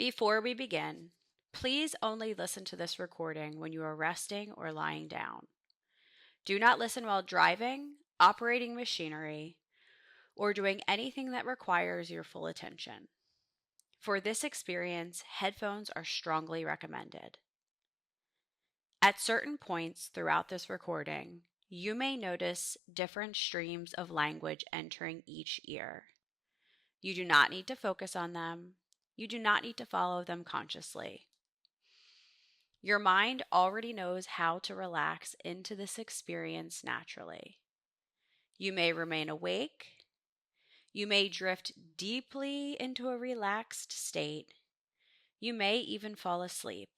Before we begin, please only listen to this recording when you are resting or lying down. Do not listen while driving, operating machinery, or doing anything that requires your full attention. For this experience, headphones are strongly recommended. At certain points throughout this recording, you may notice different streams of language entering each ear. You do not need to focus on them. You do not need to follow them consciously. Your mind already knows how to relax into this experience naturally. You may remain awake. You may drift deeply into a relaxed state. You may even fall asleep.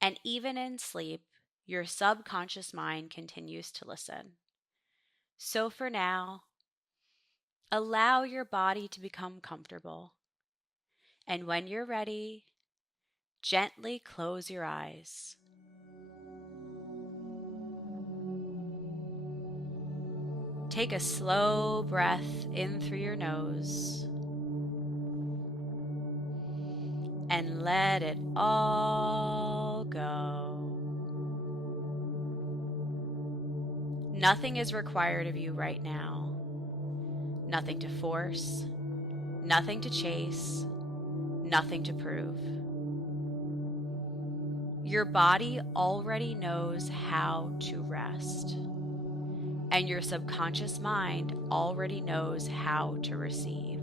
And even in sleep, your subconscious mind continues to listen. So for now, allow your body to become comfortable. And when you're ready, gently close your eyes. Take a slow breath in through your nose and let it all go. Nothing is required of you right now. Nothing to force, nothing to chase, nothing to prove. Your body already knows how to rest, and your subconscious mind already knows how to receive.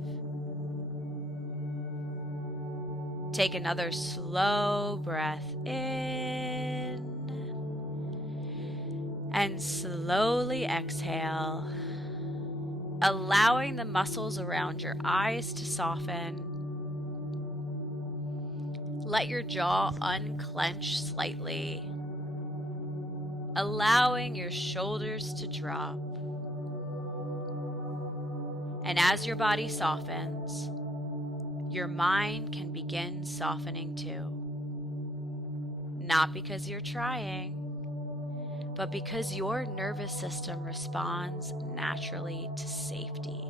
Take another slow breath in and slowly exhale, allowing the muscles around your eyes to soften. Let your jaw unclench slightly, allowing your shoulders to drop. And as your body softens, your mind can begin softening too. Not because you're trying, but because your nervous system responds naturally to safety.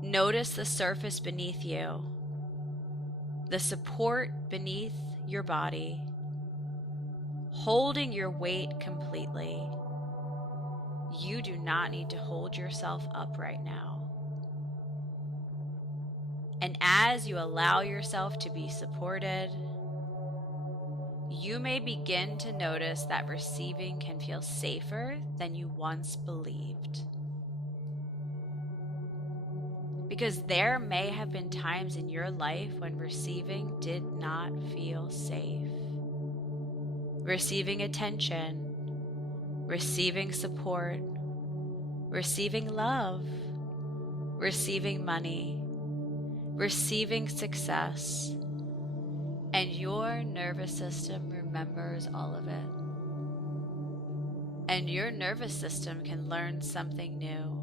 Notice the surface beneath you, the support beneath your body, holding your weight completely. You do not need to hold yourself up right now. And as you allow yourself to be supported, you may begin to notice that receiving can feel safer than you once believed. Because there may have been times in your life when receiving did not feel safe. Receiving attention, receiving support, receiving love, receiving money, receiving success, and your nervous system remembers all of it. And your nervous system can learn something new.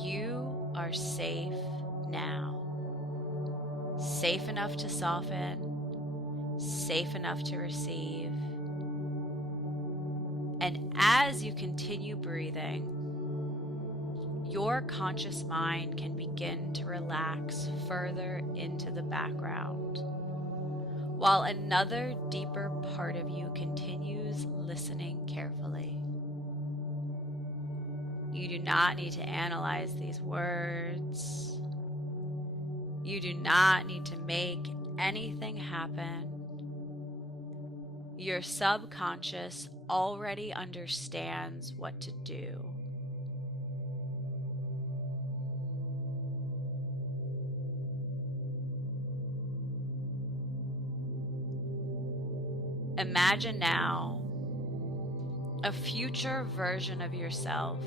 You are safe now. Safe enough to soften, safe enough to receive. And as you continue breathing, your conscious mind can begin to relax further into the background, while another deeper part of you continues listening carefully. You do not need to analyze these words. You do not need to make anything happen. Your subconscious already understands what to do. Imagine now a future version of yourself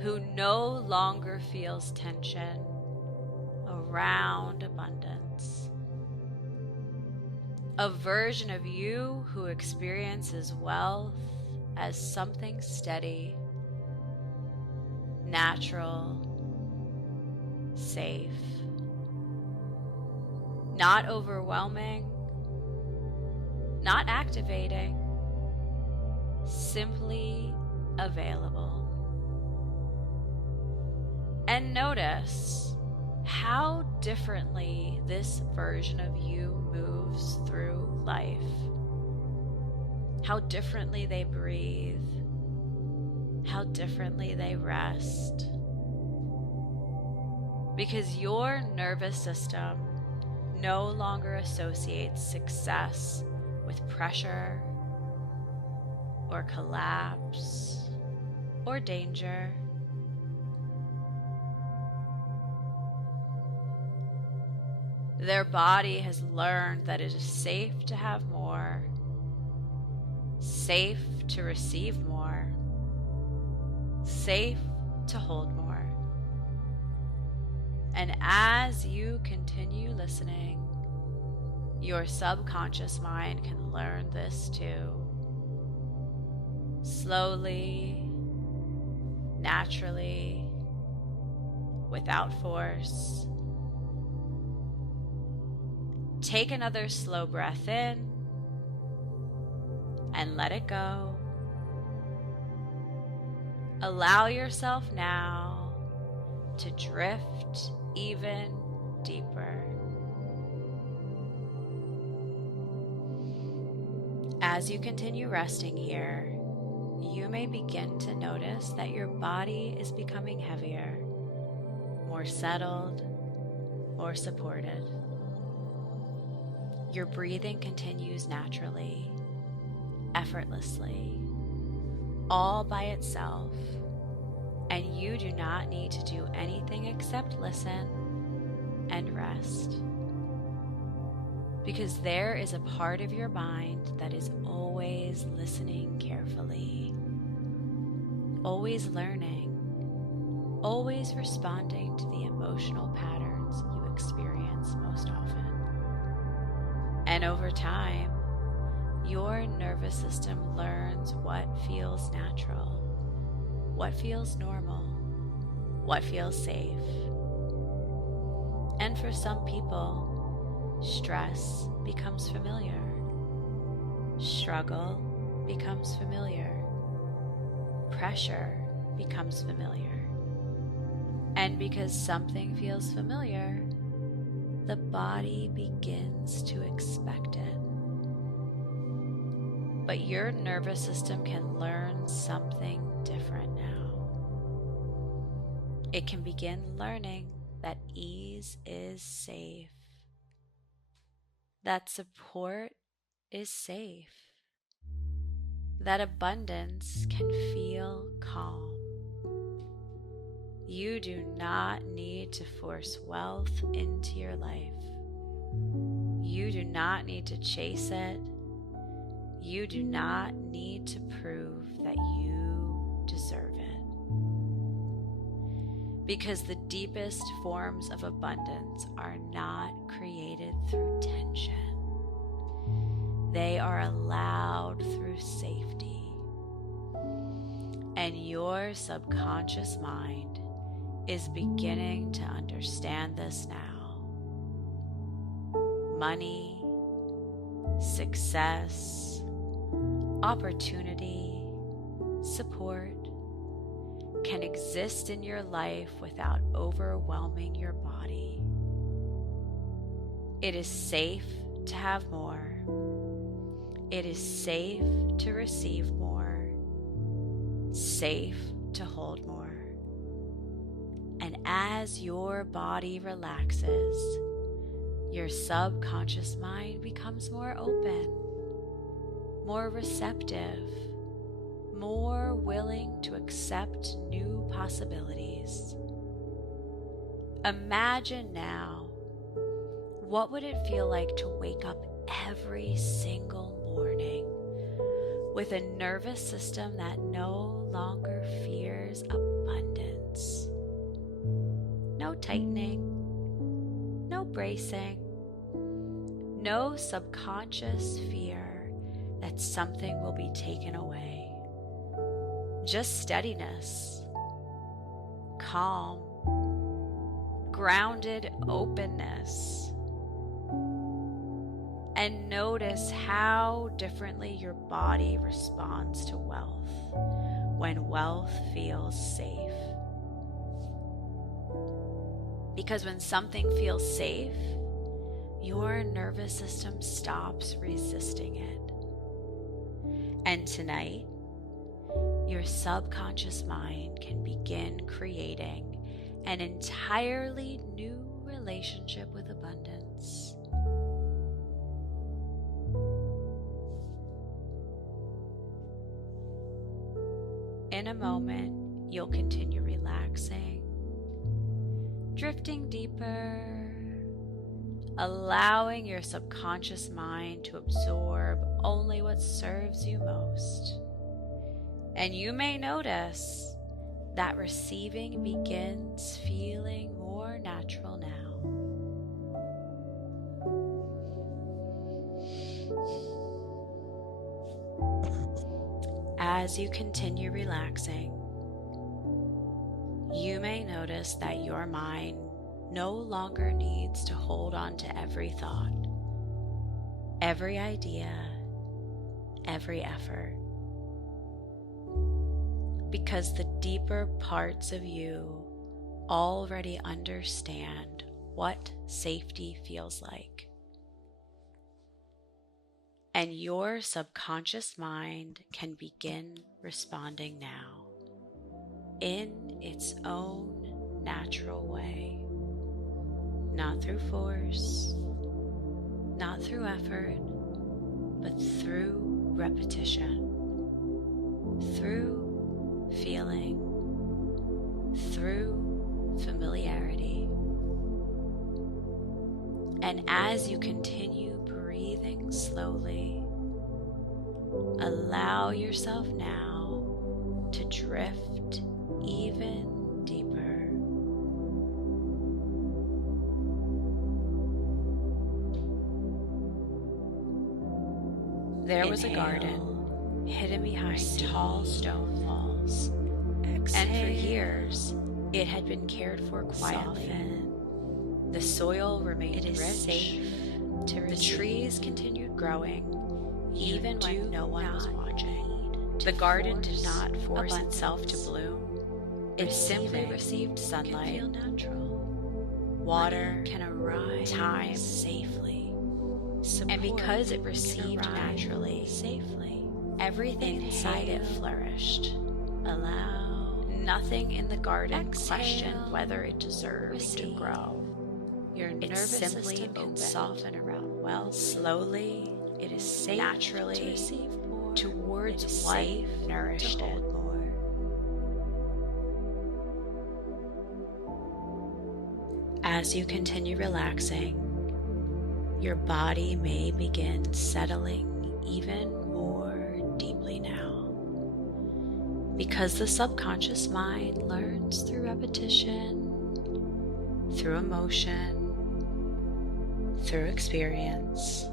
who no longer feels tension around abundance. A version of you who experiences wealth as something steady, natural, safe, not overwhelming, not activating, simply available. And notice how differently this version of you moves through life. How differently they breathe. How differently they rest. Because your nervous system no longer associates success with pressure or collapse or danger. Their body has learned that it is safe to have more, safe to receive more, safe to hold more. And as you continue listening, your subconscious mind can learn this too. Slowly, naturally, without force. Take another slow breath in and let it go. Allow yourself now to drift even deeper. As you continue resting here, you may begin to notice that your body is becoming heavier, more settled, more supported. Your breathing continues naturally, effortlessly, all by itself, and you do not need to do anything except listen and rest. Because there is a part of your mind that is always listening carefully, always learning, always responding to the emotional patterns you experience most often. And over time, your nervous system learns what feels natural, what feels normal, what feels safe. And for some people, stress becomes familiar. Struggle becomes familiar. Pressure becomes familiar. And because something feels familiar, the body begins to expect it. But your nervous system can learn something different now. It can begin learning that ease is safe, that support is safe, that abundance can feel calm. You do not need to force wealth into your life. You do not need to chase it. You do not need to prove that you deserve it. Because the deepest forms of abundance are not created through tension. They are allowed through safety. And your subconscious mind is beginning to understand this now. Money, success, opportunity, support can exist in your life without overwhelming your body. It is safe to have more. It is safe to receive more, safe to hold more. And as your body relaxes, your subconscious mind becomes more open, more receptive, more willing to accept new possibilities. Imagine now, what would it feel like to wake up every single morning with a nervous system that no longer fears abundance? No tightening, no bracing, no subconscious fear that something will be taken away. Just steadiness, calm, grounded openness. And notice how differently your body responds to wealth when wealth feels safe. Because when something feels safe, your nervous system stops resisting it. And tonight, your subconscious mind can begin creating an entirely new relationship with abundance. In a moment, you'll continue relaxing, drifting deeper, allowing your subconscious mind to absorb only what serves you most. And you may notice that receiving begins feeling more natural now. As you continue relaxing, you may notice that your mind no longer needs to hold on to every thought, every idea, every effort. Because the deeper parts of you already understand what safety feels like. And your subconscious mind can begin responding now in its own natural way. Not through force, not through effort, but through repetition, through feeling, through familiarity. And as you continue breathing slowly, allow yourself now to drift even deeper. There was a garden hidden behind tall stone walls, and for years it had been cared for quietly. The soil remained rich, safe to receive. The trees continued growing even when no one was watching. The garden did not force itself to bloom. It simply received sunlight, water, time safely. And because it received naturally, everything inside it flourished. Nothing in the garden questioned whether it deserved to grow. Your nervous system can soften around wealth. Slowly, it is safe naturally to receive more towards what nourished it. As you continue relaxing, your body may begin settling even more deeply now. Because the subconscious mind learns through repetition, through emotion, through experience.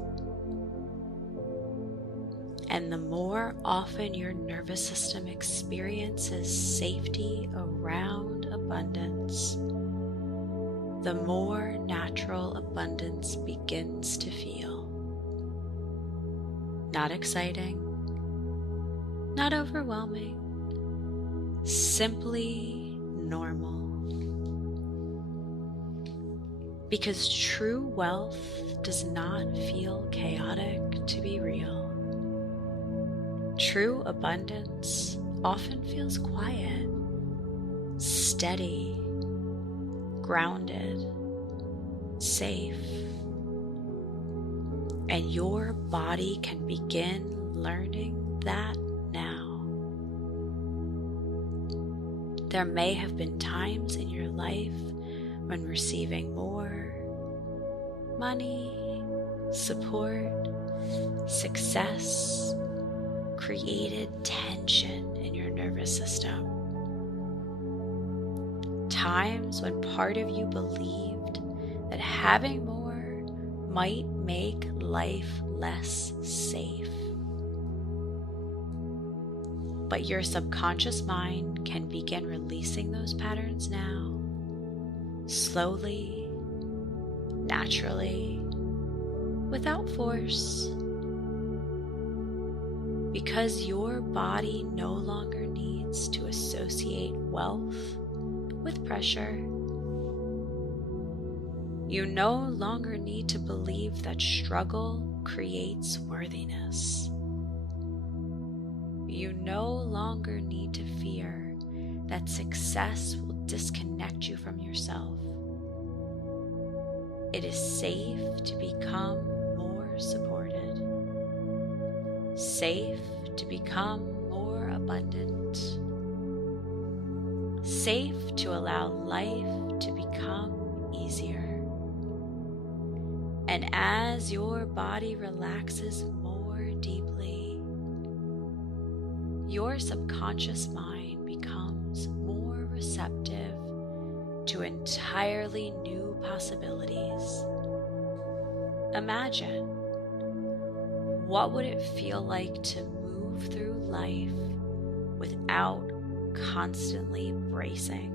And the more often your nervous system experiences safety around abundance, the more natural abundance begins to feel. Not exciting, not overwhelming, simply normal. Because true wealth does not feel chaotic to be real. True abundance often feels quiet, steady, grounded, safe. And your body can begin learning that now. There may have been times in your life when receiving more money, support, success created tension in your nervous system. Times when part of you believed that having more might make life less safe. But your subconscious mind can begin releasing those patterns now, slowly, naturally, without force. Because your body no longer needs to associate wealth with pressure, You no longer need to believe that struggle creates worthiness. You no longer need to fear that success will disconnect you from yourself. It is safe to become more supported, safe to become more abundant, safe to allow life to become easier. And as your body relaxes more deeply, your subconscious mind becomes more receptive to entirely new possibilities. Imagine, what would it feel like to move through life without constantly bracing?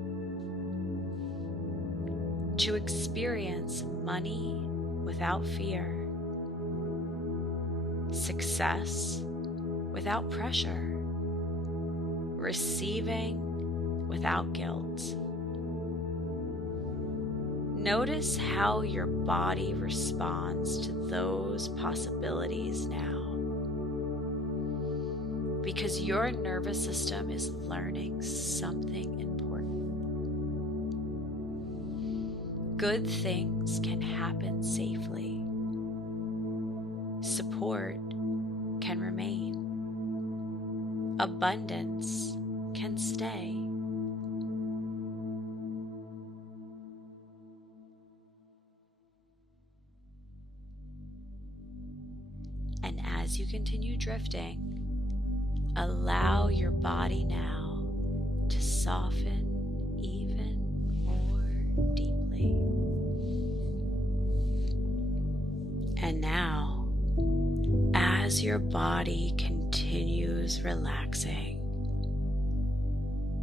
To experience money without fear, success without pressure, receiving without guilt. Notice how your body responds to those possibilities now, because your nervous system is learning something important. Good things can happen safely. Support can remain. Abundance can stay. And as you continue drifting, allow your body now to soften even more deeply. And now, as your body continues relaxing,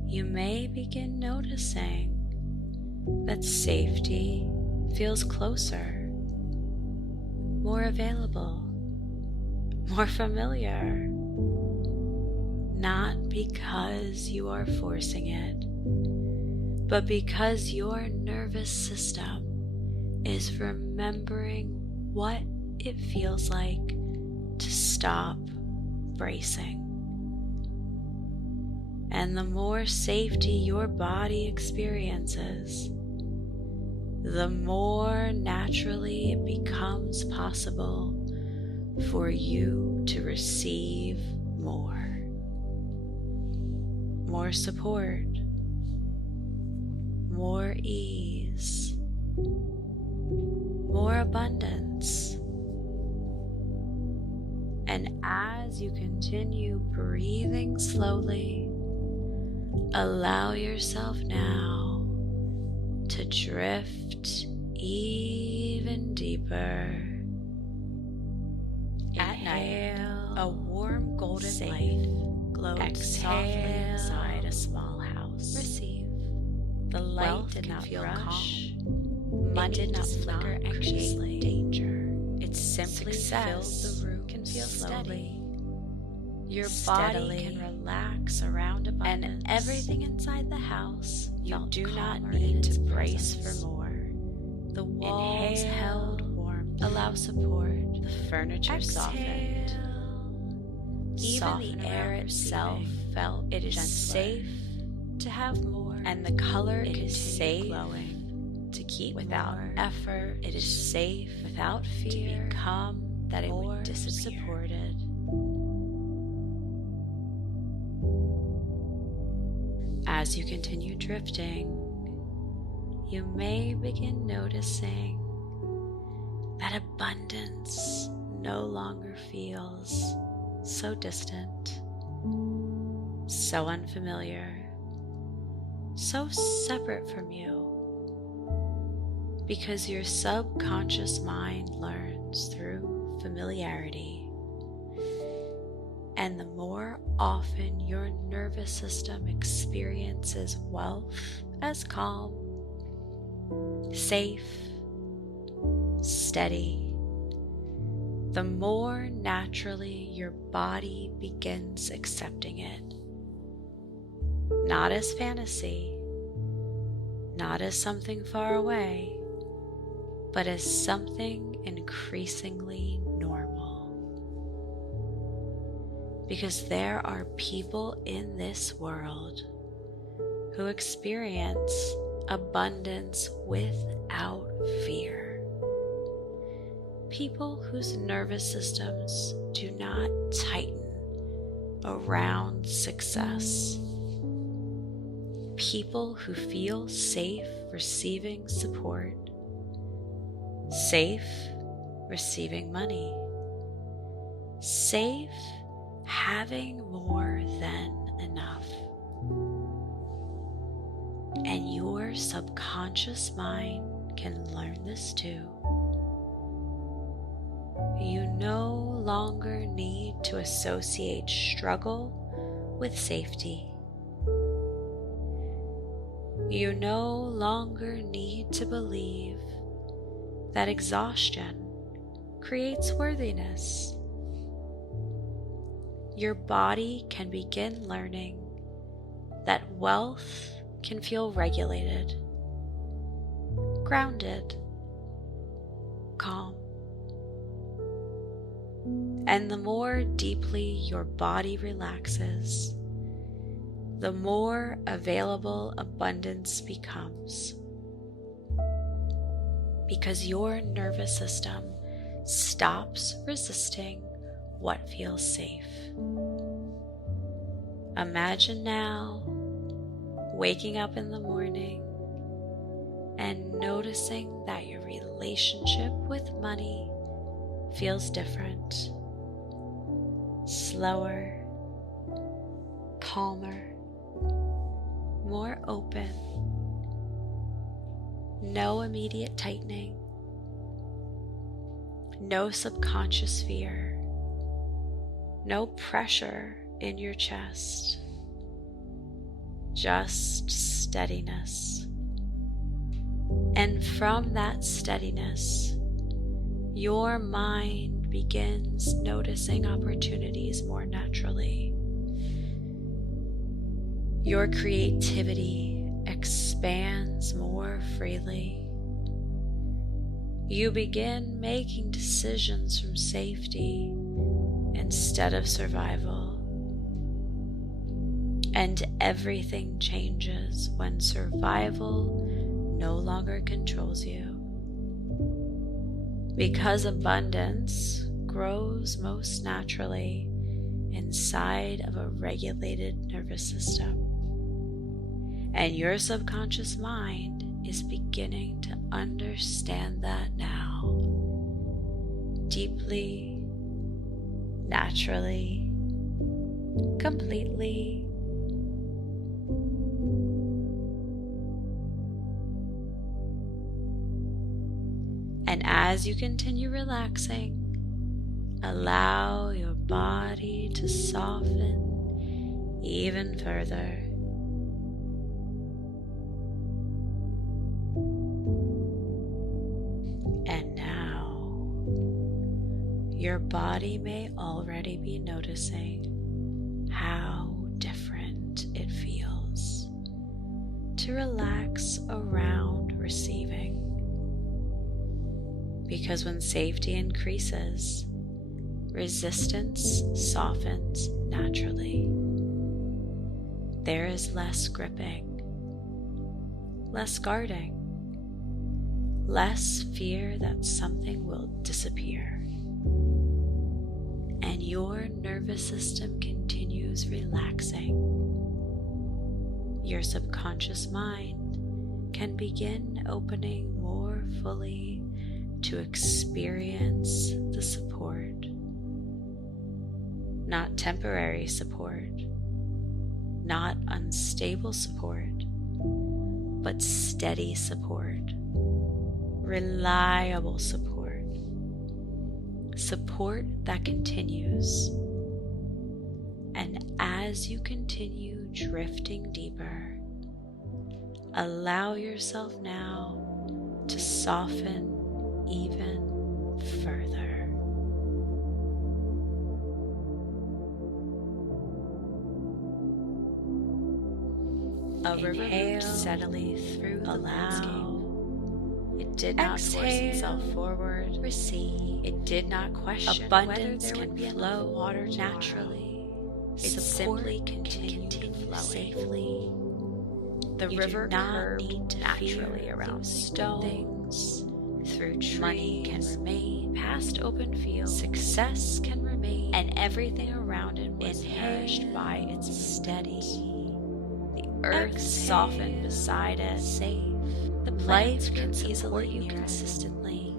you may begin noticing that safety feels closer, more available, more familiar. Not because you are forcing it, but because your nervous system is remembering what it feels like to stop bracing. And the more safety your body experiences, the more naturally it becomes possible for you to receive more. More support, more ease, more abundance. And as you continue breathing slowly, allow yourself now to drift even deeper. At night, a warm golden light glowed softly inside a small house. Receive. The light did not feel calm. Money did not flicker anxiously. Danger. It simply filled the room can feel slowly. Your body can relax around abundance, and everything inside the house you do not need to brace for more. The walls held warmth, allow support. The furniture softened. Even the air itself felt it is safe to have more, and the color is safe glowing. To keep without effort, it is safe without fear to become that it would disappear. Supported. As you continue drifting, you may begin noticing that abundance no longer feels so distant, so unfamiliar, so separate from you, because your subconscious mind learns through familiarity. And the more often your nervous system experiences wealth as calm, safe, steady, the more naturally your body begins accepting it. Not as fantasy, not as something far away, but as something increasingly normal. Because there are people in this world who experience abundance without fear. People whose nervous systems do not tighten around success. People who feel safe receiving support, safe receiving money, safe having more than enough. And your subconscious mind can learn this too. You no longer need to associate struggle with safety. You no longer need to believe that exhaustion creates worthiness. Your body can begin learning that wealth can feel regulated, grounded, calm. And the more deeply your body relaxes, the more available abundance becomes. Because your nervous system stops resisting what feels safe. Imagine now waking up in the morning and noticing that your relationship with money feels different, slower, calmer, more open. No immediate tightening, no subconscious fear, no pressure in your chest, just steadiness. And from that steadiness, your mind begins noticing opportunities more naturally. Your creativity expands more freely. You begin making decisions from safety instead of survival. And everything changes when survival no longer controls you. Because abundance grows most naturally inside of a regulated nervous system. And your subconscious mind is beginning to understand that now. Deeply, naturally, completely. And as you continue relaxing, allow your body to soften even further. And now, your body may already be noticing how different it feels to relax around receiving. Because when safety increases, resistance softens naturally. There is less gripping, less guarding, less fear that something will disappear. And your nervous system continues relaxing. Your subconscious mind can begin opening more fully to experience the support. Not temporary support, not unstable support, but steady support, reliable support, support that continues. And as you continue drifting deeper, allow yourself now to soften even further. A river moves steadily through the landscape. It did not force itself forward. Receive. It did not question Abundance whether there can would be flow enough water naturally. It simply continued flowing safely. The You river do not curved need to naturally fear around losing stones, through trees. Money can remain. Past open fields. Success can remain. And everything around it was Inhale. nourished by its Steady. The earth softened beside it. Safe. The Life plants can grew support easily you near it. consistently.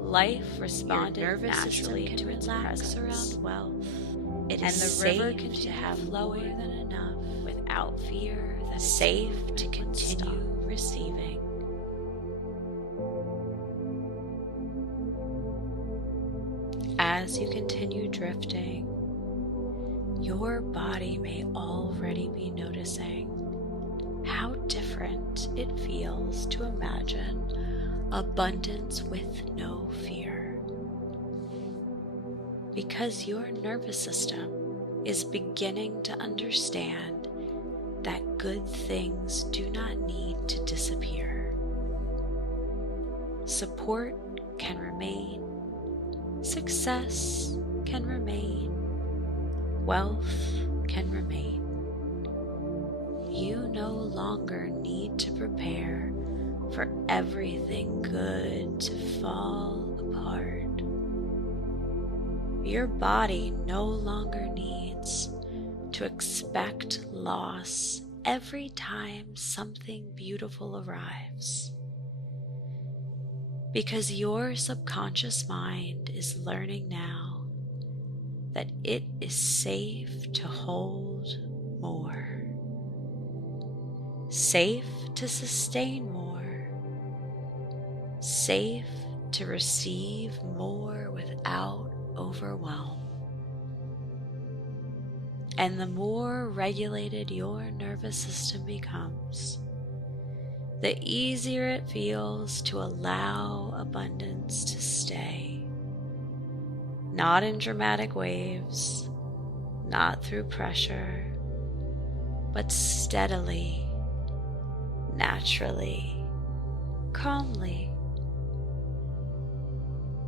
Life responded Your nervous naturally system can to its relax presence. around wealth. It And is the river safe continued to have more flowing than enough. without fear that its Safe movement to would continue stop. receiving. As you continue drifting, your body may already be noticing how different it feels to imagine abundance with no fear. Because your nervous system is beginning to understand that good things do not need to disappear. Support can remain. Success can remain. Wealth can remain. You no longer need to prepare for everything good to fall apart. Your body no longer needs to expect loss every time something beautiful arrives. Because your subconscious mind is learning now that it is safe to hold more, safe to sustain more, safe to receive more without overwhelm. And the more regulated your nervous system becomes, the easier it feels to allow abundance to stay. Not in dramatic waves, not through pressure, but steadily, naturally, calmly.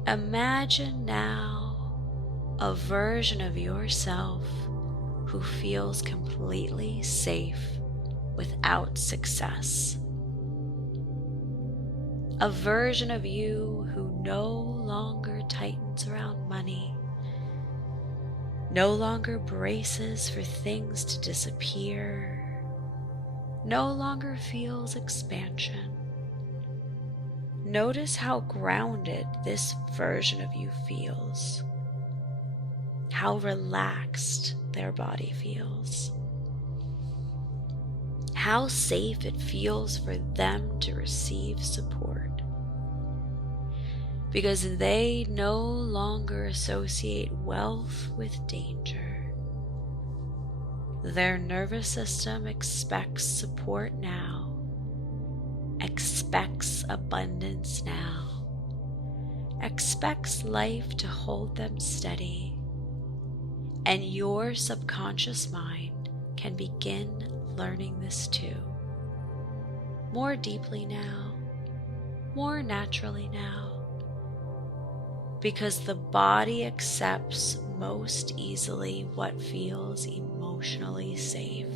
Imagine now a version of yourself who feels completely safe without success. A version of you who no longer tightens around money, no longer braces for things to disappear, no longer feels expansion. Notice how grounded this version of you feels, how relaxed their body feels, how safe it feels for them to receive support, because they no longer associate wealth with danger. Their nervous system expects support now, expects abundance now, expects life to hold them steady, and your subconscious mind can begin learning this too. More deeply now, more naturally now, because the body accepts most easily what feels emotionally safe.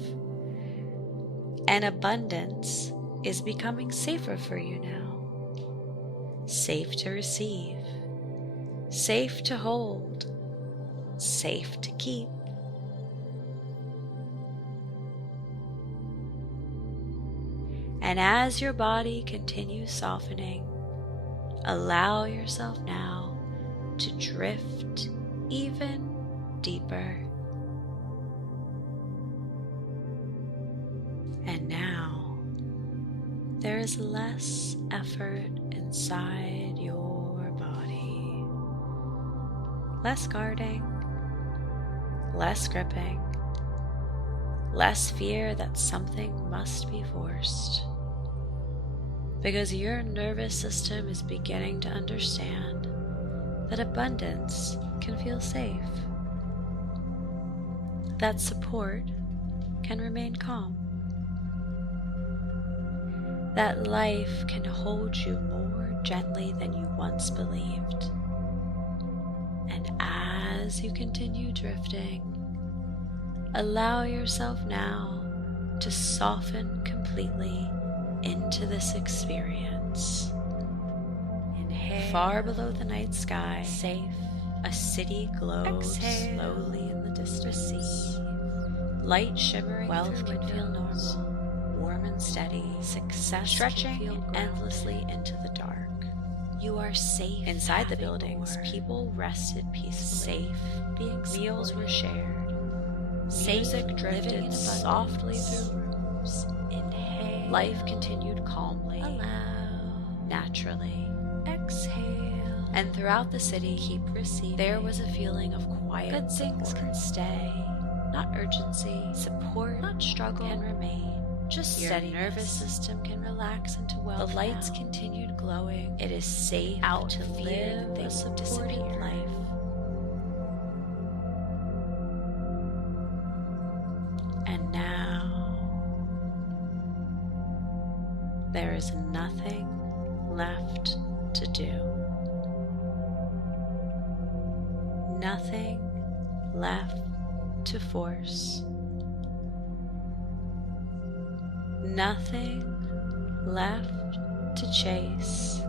And abundance is becoming safer for you now. Safe to receive, safe to hold, safe to keep. And as your body continues softening, allow yourself now to drift even deeper. And now there is less effort inside your body, less guarding, less gripping, less fear that something must be forced. Because your nervous system is beginning to understand that abundance can feel safe, that support can remain calm, that life can hold you more gently than you once believed. And as you continue drifting, allow yourself now to soften completely into this experience. Inhale. Far below the night sky, Safe. a city glows Exhale. slowly in the distance. Receive. Light shimmering Wealth through can feel windows, normal, warm and steady. Success Stretching can feel grounded. endlessly into the dark. You are safe. Inside the having buildings, more. people rested peacefully. Safe being Meals were supported. shared. Safe Music living drifted in softly abundance. through rooms. Inhale. Life continued calmly, Allow. naturally. Exhale. And throughout the city, Keep receiving. there was a feeling of quiet Good things support. can stay. Not urgency, Support not struggle can remain. Just Your steadiness. nervous system can relax into wealth. The lights now. continued glowing. It is safe out to fear live that a they supported disappear. life. And now there is nothing left to do. Nothing left to force. Nothing left to chase.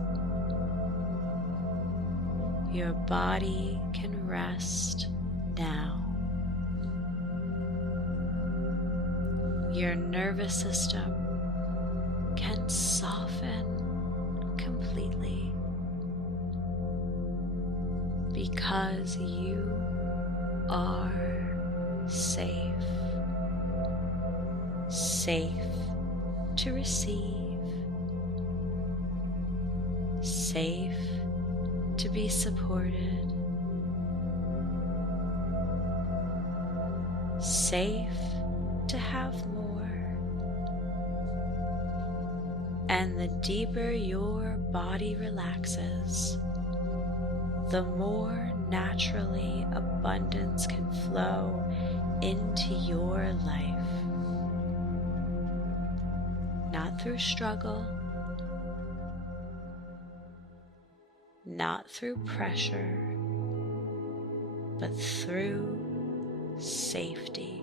Your body can rest now. Your nervous system can soften completely because you are safe. Safe to receive. Safe to be supported. Safe to have more. And the deeper your body relaxes, the more naturally abundance can flow into your life. Not through struggle, not through pressure, but through safety.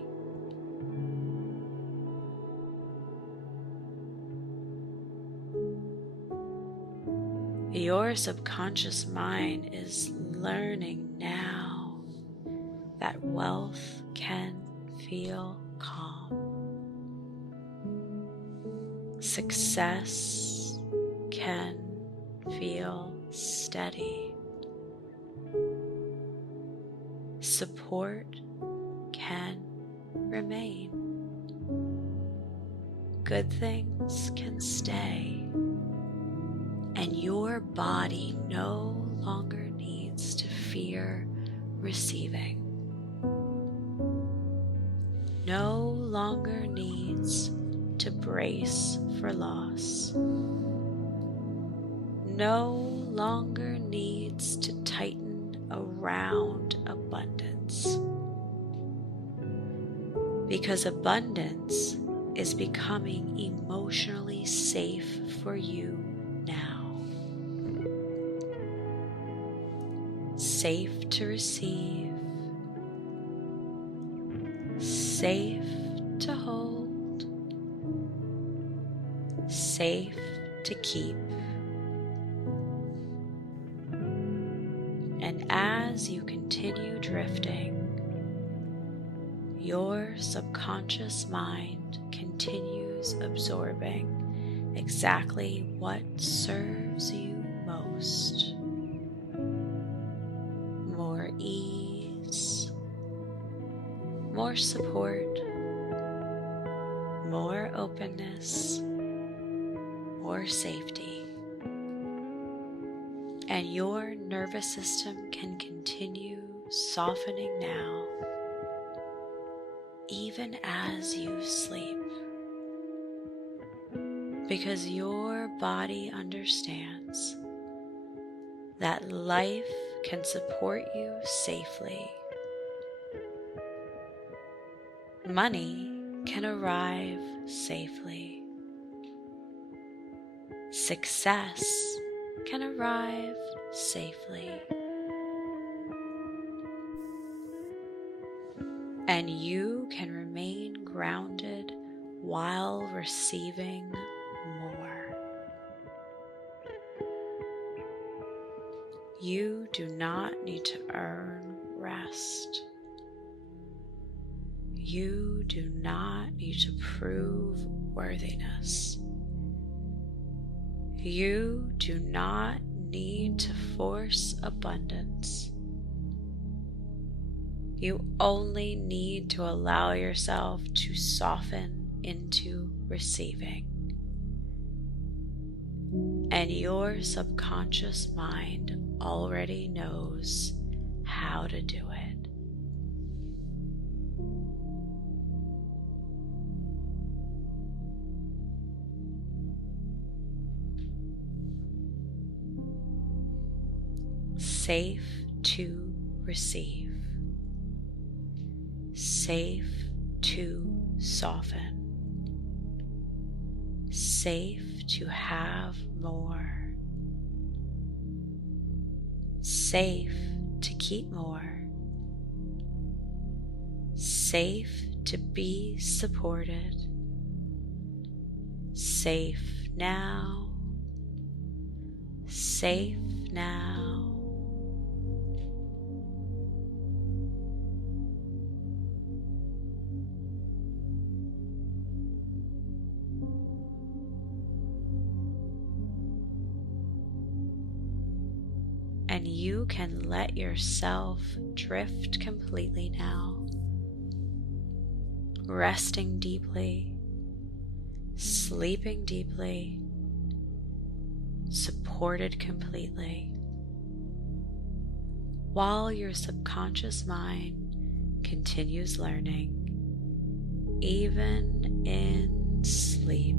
Your subconscious mind is learning now that wealth can feel calm. Success can feel steady. Support can remain. Good things can stay. And your body no longer needs to fear receiving. No longer needs to brace for loss. No longer needs to tighten around abundance. Because abundance is becoming emotionally safe for you now. Safe to receive, safe to hold, safe to keep. And as you continue drifting, your subconscious mind continues absorbing exactly what serves you most. More ease, more support, more openness, more safety. And your nervous system can continue softening now, even as you sleep. Because your body understands that life can support you safely. Money can arrive safely. Success can arrive safely. And you can remain grounded while receiving more. You do not need to earn rest. You do not need to prove worthiness. You do not need to force abundance. You only need to allow yourself to soften into receiving. And your subconscious mind already knows how to do it. Safe to receive. Safe to soften. Safe to have more. Safe to keep more. Safe to be supported. Safe now. Safe now. And you can let yourself drift completely now, resting deeply, sleeping deeply, supported completely, while your subconscious mind continues learning, even in sleep.